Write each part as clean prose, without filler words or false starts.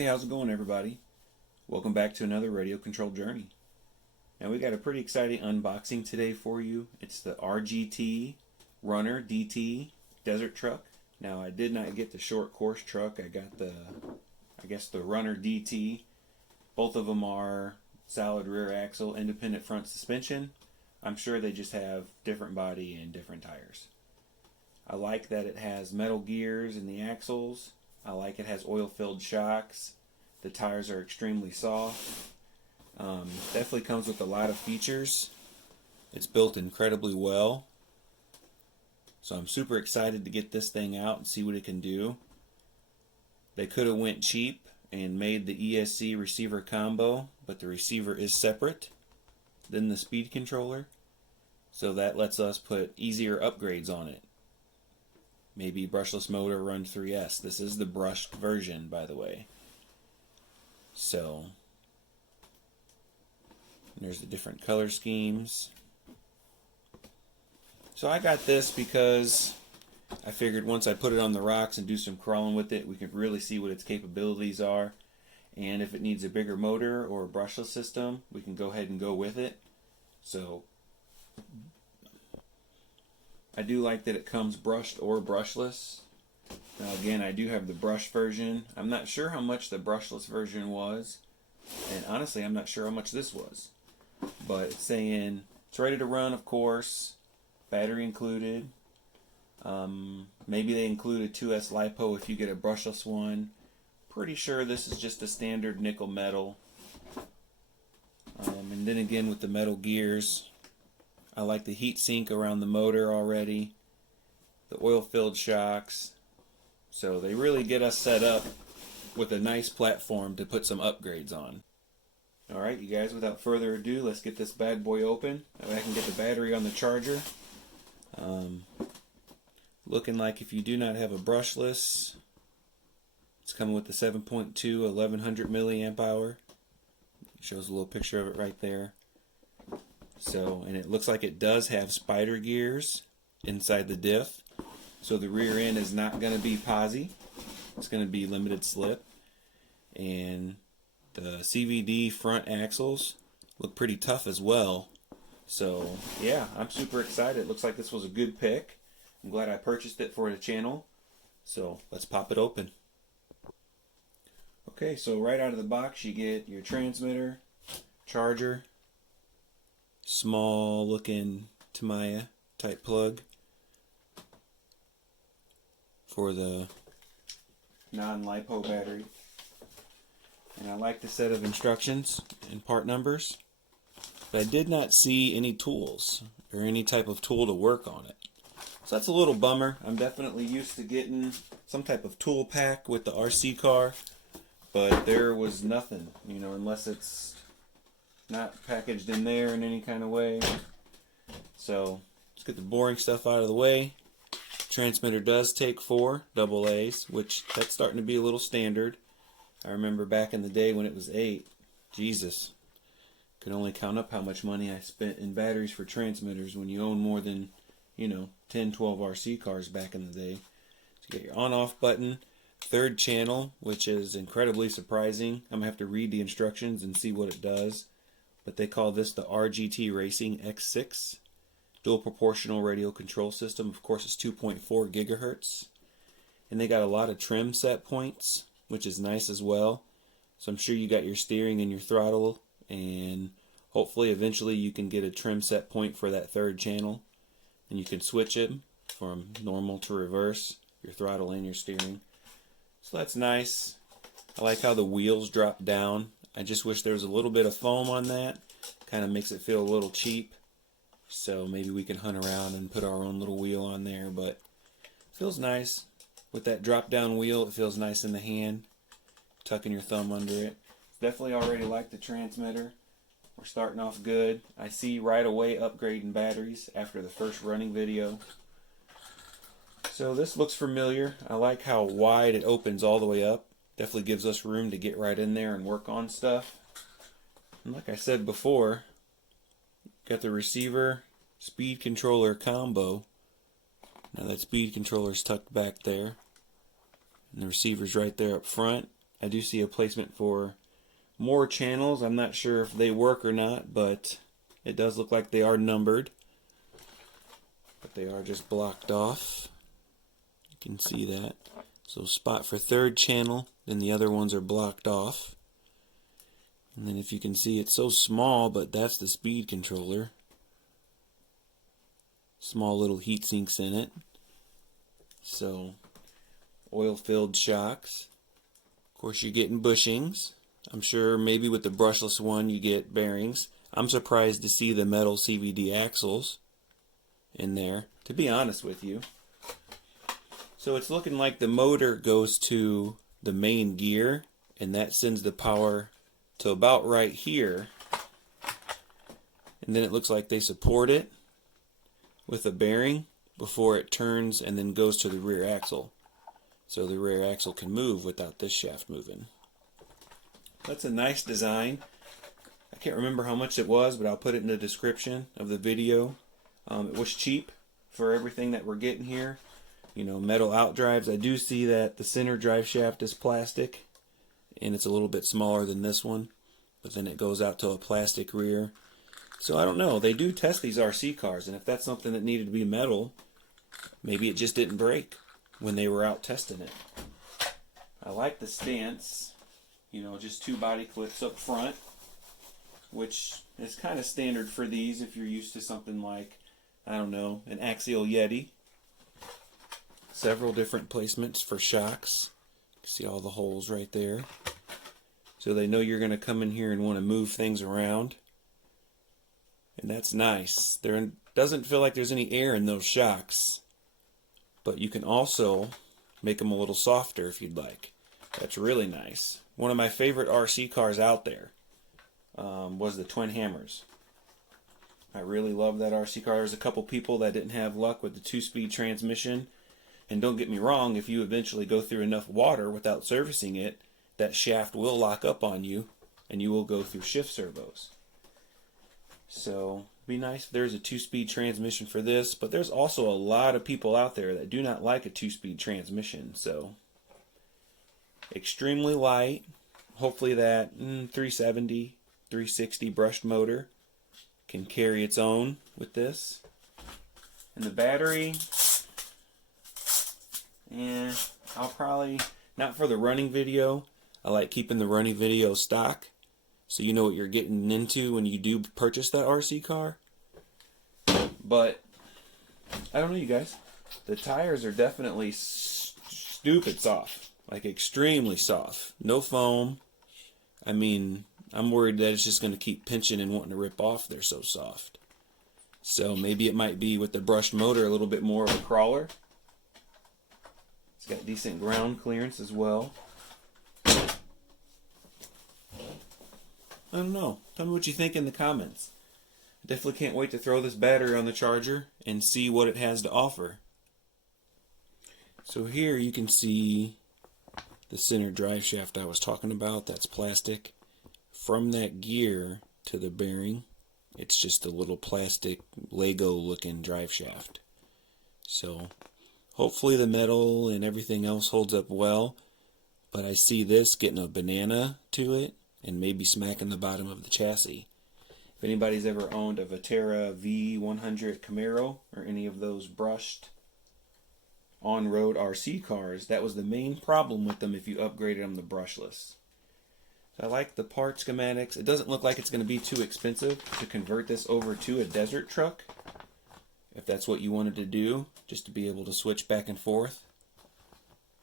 Hey, how's it going, everybody? Welcome back to another radio control journey. Now we got a pretty exciting unboxing today for you. It's the RGT RUNNER DT desert truck. Now I did not get the short course truck. I got the RUNNER DT. Both of them are solid rear axle, independent front suspension. I'm sure they just have different body and different tires. I like that it has metal gears in the axles. I like it has oil-filled shocks. The tires are extremely soft. Definitely comes with a lot of features. It's built incredibly well. So I'm super excited to get this thing out and see what it can do. They could have went cheap and made the ESC receiver combo, but the receiver is separate than the speed controller. So that lets us put easier upgrades on it. Maybe brushless motor, run 3S. This is the brushed version, by the way. So there's the different color schemes. So I got this because I figured once I put it on the rocks and do some crawling with it, we can really see what its capabilities are. And if it needs a bigger motor or a brushless system, we can go ahead and go with it. So I do like that it comes brushed or brushless. Now again, I do have the brush version. I'm not sure how much the brushless version was, and honestly I'm not sure how much this was. But it's saying it's ready to run, of course, battery included. Maybe they include a 2S LiPo if you get a brushless one. Pretty sure this is just a standard nickel metal. And then again with the metal gears, I like the heat sink around the motor already, the oil-filled shocks. So they really get us set up with a nice platform to put some upgrades on. Alright, you guys, without further ado, let's get this bad boy open. That way I can get the battery on the charger. Looking like if you do not have a brushless, it's coming with the 7.2 1100 milliamp hour. It shows a little picture of it right there. So, and it looks like it does have spider gears inside the diff. So the rear end is not going to be posi. It's going to be limited slip. And the CVD front axles look pretty tough as well. So yeah, I'm super excited. It looks like this was a good pick. I'm glad I purchased it for the channel. So let's pop it open. Okay, so right out of the box you get your transmitter, charger, small looking Tamiya type plug for the non-LiPo battery. And I like the set of instructions and part numbers, but I did not see any tools or any type of tool to work on it. So that's a little bummer. I'm definitely used to getting some type of tool pack with the RC car, but there was nothing, you know, unless it's not packaged in there in any kind of way. So let's get the boring stuff out of the way. Transmitter does take 4 AA's, which that's starting to be a little standard. I remember back in the day when it was 8. Jesus. Could only count up how much money I spent in batteries for transmitters when you own more than, 10, 12 RC cars back in the day. So you get your on-off button, 3rd channel, which is incredibly surprising. I'm going to have to read the instructions and see what it does. But they call this the RGT Racing X6. Dual proportional radio control system. Of course, it's 2.4 gigahertz. And they got a lot of trim set points, which is nice as well. So I'm sure you got your steering and your throttle, and hopefully eventually you can get a trim set point for that 3rd channel. And you can switch it from normal to reverse, your throttle and your steering. So that's nice. I like how the wheels drop down. I just wish there was a little bit of foam on that. Kind of makes it feel a little cheap. So maybe we can hunt around and put our own little wheel on there, but it feels nice. With that drop down wheel, it feels nice in the hand. Tucking your thumb under it. Definitely already like the transmitter. We're starting off good. I see right away upgrading batteries after the first running video. So this looks familiar. I like how wide it opens all the way up. Definitely gives us room to get right in there and work on stuff. And like I said before, got the receiver speed controller combo. Now that speed controller is tucked back there. And the receiver's right there up front. I do see a placement for more channels. I'm not sure if they work or not, but it does look like they are numbered. But they are just blocked off. You can see that. So spot for third channel, then the other ones are blocked off. And then if you can see, it's so small, but that's the speed controller. Small little heat sinks in it. So oil-filled shocks. Of course, you're getting bushings. I'm sure maybe with the brushless one you get bearings. I'm surprised to see the metal CVD axles in there, to be honest with you. So it's looking like the motor goes to the main gear, and that sends the power to about right here. And then it looks like they support it with a bearing before it turns and then goes to the rear axle. So the rear axle can move without this shaft moving. That's a nice design. I can't remember how much it was, but I'll put it in the description of the video. It was cheap for everything that we're getting here. You know, metal outdrives. I do see that the center drive shaft is plastic, and it's a little bit smaller than this one, but then it goes out to a plastic rear. So I don't know. They do test these RC cars, and if that's something that needed to be metal, maybe it just didn't break when they were out testing it. I like the stance. You know, just 2 body clips up front, which is kind of standard for these if you're used to something like, I don't know, an axial Yeti. Several different placements for shocks. See all the holes right there. So they know you're going to come in here and want to move things around. And that's nice. There doesn't feel like there's any air in those shocks. But you can also make them a little softer if you'd like. That's really nice. One of my favorite RC cars out there was the Twin Hammers. I really love that RC car. There's a couple people that didn't have luck with the 2-speed transmission. And don't get me wrong, if you eventually go through enough water without servicing it, that shaft will lock up on you and you will go through shift servos. So it'd be nice if there's a 2-speed transmission for this, but there's also a lot of people out there that do not like a 2-speed transmission. So extremely light. Hopefully that 370, 360 brushed motor can carry its own with this. And the battery, I'll probably, not for the running video. I like keeping the running video stock, so you know what you're getting into when you do purchase that RC car. But I don't know, you guys. The tires are definitely stupid soft, like extremely soft. No foam. I mean, I'm worried that it's just going to keep pinching and wanting to rip off. They're so soft. So maybe it might be with the brushed motor a little bit more of a crawler. It's got decent ground clearance as well. I don't know. Tell me what you think in the comments. I definitely can't wait to throw this battery on the charger and see what it has to offer. So here you can see the center drive shaft I was talking about. That's plastic. From that gear to the bearing, it's just a little plastic Lego looking drive shaft. So hopefully the metal and everything else holds up well, but I see this getting a banana to it and maybe smacking the bottom of the chassis. If anybody's ever owned a Vetera V100 Camaro or any of those brushed on-road RC cars, that was the main problem with them if you upgraded them to brushless. So I like the part schematics. It doesn't look like it's going to be too expensive to convert this over to a desert truck, if that's what you wanted to do, just to be able to switch back and forth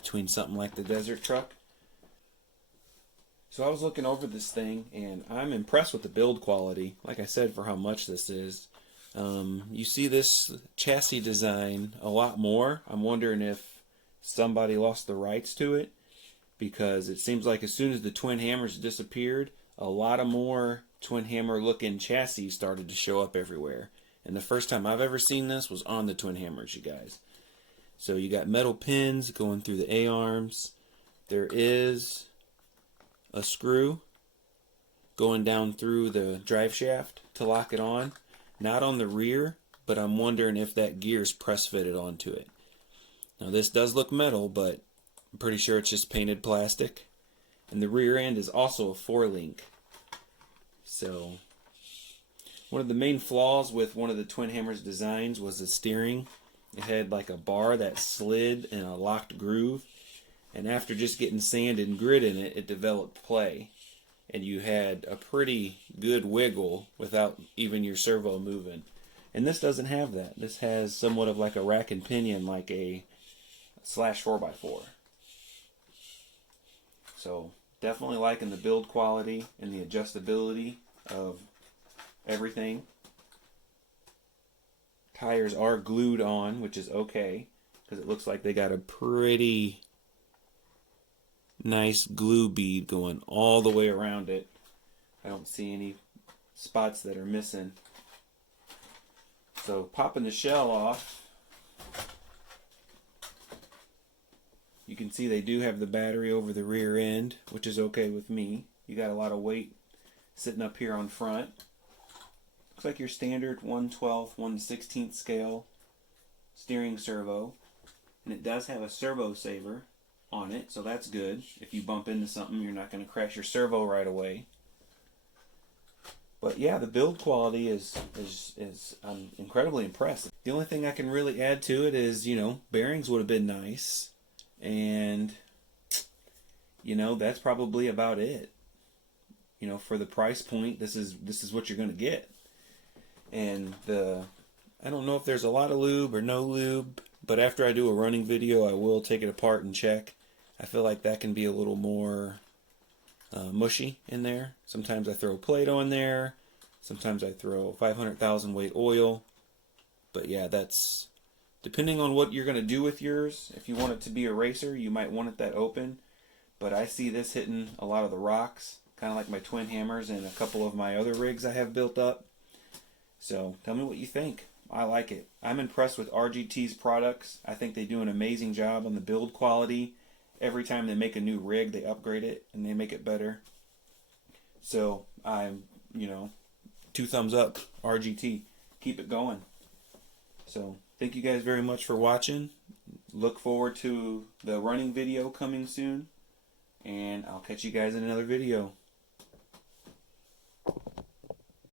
between something like the desert truck. So I was looking over this thing, and I'm impressed with the build quality, like I said, for how much this is. You see this chassis design a lot more. I'm wondering if somebody lost the rights to it, because it seems like as soon as the Twin Hammers disappeared, a lot of more Twin Hammer looking chassis started to show up everywhere. And the first time I've ever seen this was on the Twin Hammers, you guys. So you got metal pins going through the A-arms. There is a screw going down through the drive shaft to lock it on. Not on the rear, but I'm wondering if that gear's press fitted onto it. Now this does look metal, but I'm pretty sure it's just painted plastic. And the rear end is also a 4-link. So one of the main flaws with one of the Twin Hammers designs was the steering. It had like a bar that slid in a locked groove, and after just getting sand and grit in it, it developed play, and you had a pretty good wiggle without even your servo moving. And this doesn't have that. This has somewhat of like a rack and pinion, like a slash 4x4. So definitely liking the build quality and the adjustability of everything. Tires are glued on, which is okay, because it looks like they got a pretty nice glue bead going all the way around it. I don't see any spots that are missing. So popping the shell off, you can see they do have the battery over the rear end, which is okay with me. You got a lot of weight sitting up here on front. Looks like your standard 1/12, 1/16 scale steering servo. And it does have a servo saver on it, so that's good. If you bump into something, you're not going to crash your servo right away. But yeah, the build quality is I'm incredibly impressed. The only thing I can really add to it is, bearings would have been nice. And, that's probably about it. For the price point, this is what you're going to get. And I don't know if there's a lot of lube or no lube, but after I do a running video, I will take it apart and check. I feel like that can be a little more mushy in there. Sometimes I throw Play-Doh in there. Sometimes I throw 500,000 weight oil. But yeah, that's depending on what you're going to do with yours. If you want it to be a racer, you might want it that open. But I see this hitting a lot of the rocks, kind of like my Twin Hammers and a couple of my other rigs I have built up. So tell me what you think. I like it. I'm impressed with RGT's products. I think they do an amazing job on the build quality. Every time they make a new rig, they upgrade it and they make it better. So I'm, 2 thumbs up, RGT. Keep it going. So thank you guys very much for watching. Look forward to the running video coming soon. And I'll catch you guys in another video.